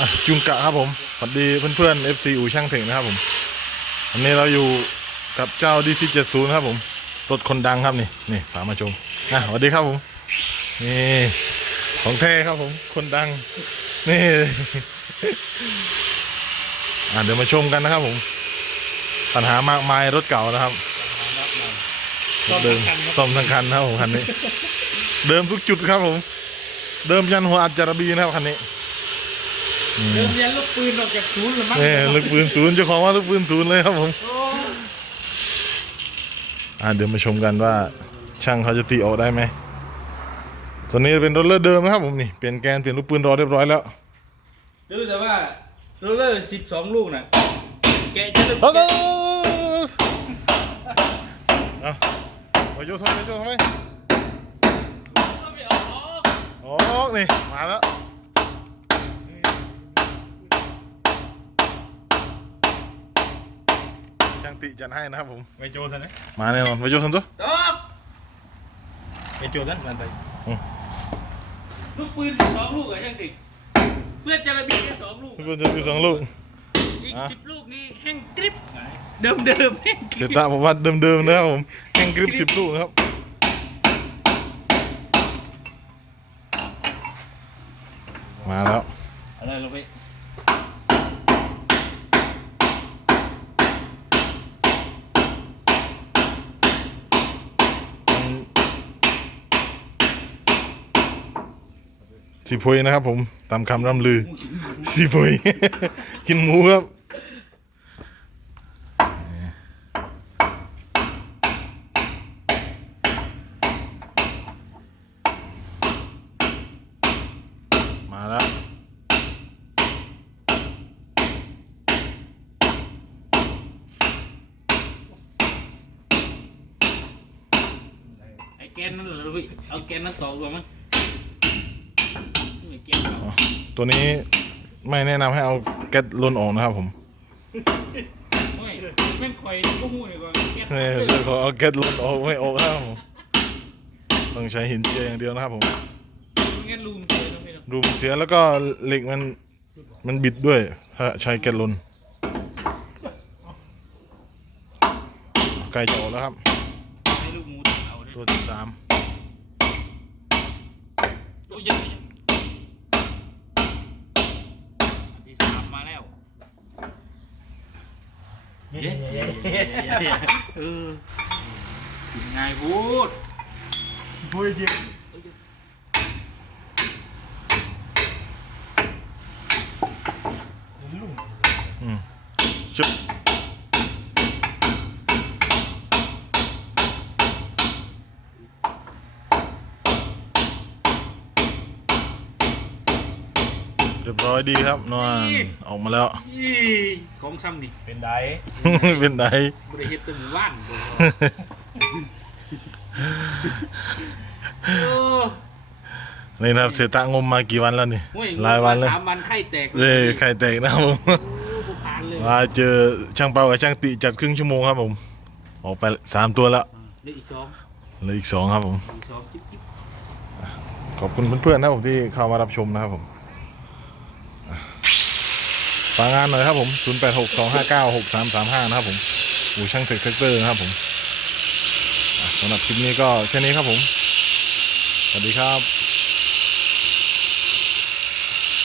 อะจุงกะครับผมสวัสดีเพื่อนๆ FC อู่ช่างเถงนะครับผมวันนี้เราอยู่กับเจ้า DC70 ครับผมรถคนดังครับนี่นี่พามาชมอะสวัสดีครับผมนี่ของแท้ครับผมคนดังนี่อะเดี๋ยวมาชมกันนะครับผม ปัญหามากมายรถเก่านะครับซ่อมเดิมทั้งคันครับซ่อมทั้งคันนะครับผมคันนี้ เดิมทุกจุดครับผม เดิมยันหัวอัจจารบีนะครับคันนี้ เริ่มยันลูกปืนออกจากศูนย์แล้วมั้งนี่ลูกปืนศูนย์เจ้าของว่าลูกปืนศูนย์เลยครับผมโอ้อ่าเดี๋ยวมาชมกันว่า ช่างเขาจะตีออกได้ไหมตัวนี้เป็นรถเลอร์เดิมนะครับผมนี่เปลี่ยนแกนเปลี่ยนลูกปืนรอเรียบร้อยแล้วรู้แต่ว่าโรลเลอร์สิบสองลูกน่ะแกะจะลูกเอาแกะเอาไปโยนทำไมโยนทำไมก็ไม่ออกอ๋อนี่มาแล้ว ติจัดให้นะครับผมไปโจซะนะมาแน่นอนไปโยนทำตัวตอกไปโจซะมันไปลูกปืนสิบสองลูกอะช่างติเพื่อนจะระเบียแค่สองลูกลูกปืนจะมีสองลูกอีกอะสิบลูกนี้แห้งกริบเดิมเดิมๆแห้งกเสริบตาบอกว่าเดิมๆนะครับผมแข่งกริปสิบลูกนะครับมาแล้วอะไรลงไป สีพวยนะครับผม ตามคำร่ำลือสีพวย กินหมูครับมาแล้วไอ้แกนนั่นเหรอลูกเอาแกนนั้นต่อก่อนมั้ง นี่แกนเก่าตัวนี้ไม่แนะนำให้เอาแก๊สลนออกนะครับผมโอ้ยแม่งคอยก็หูนี่ก่อนแกนนี่เดี๋ยวขอเอาแก๊สลนออกไม่ออกครับผมต้องใช้หินเจียอย่างเดียวนะครับผมงั้นลูมเสียตรงนี้เนาะรูมเสียแล้วก็เหล็กมันมันบิดด้วยถ้าใช้แก๊สลนใกล้จะออกแล้วครับให้ลูกหมูตัดเอาเลยตัวที่สามตัวใหญ่ ที่สามมาแล้วเย้เออกินง่ายพูดพูดจริงอืม เรียบร้อยดีครับนวลออกมาแล้ว อีของซ้ำนี่เป็นไดเป็นไงบริเฮ็ดแตัวหมู่บ้านบ่เออนี่นะครับเสยตะงมมากี่วันแล้วนี่โอ้ยหลายวันเลยสามวันไข้แตกเลยไข่แตกนะครับผมโอ้บ่ผ่านเลยมาเจอช่างเปากับช่างติจัดครึ่งชั่วโมงครับผม ออกไปสามตัวแล้วเหลืออีกสองเหลืออีกสองครับผม อีกสองจิ๊บจิ๊บ ขอบคุณเพื่อนๆนะครับผมที่เข้ามารับชมนะครับผมอะ ฝากงานหน่อยครับผม0 8 6 2 5 9 6 3 3 5 นะครับผมอูช่างเทคเท็กเตอร์นะครับผมสำหรับคลิปนี้ก็แค่นี้ครับผม สวัสดีครับ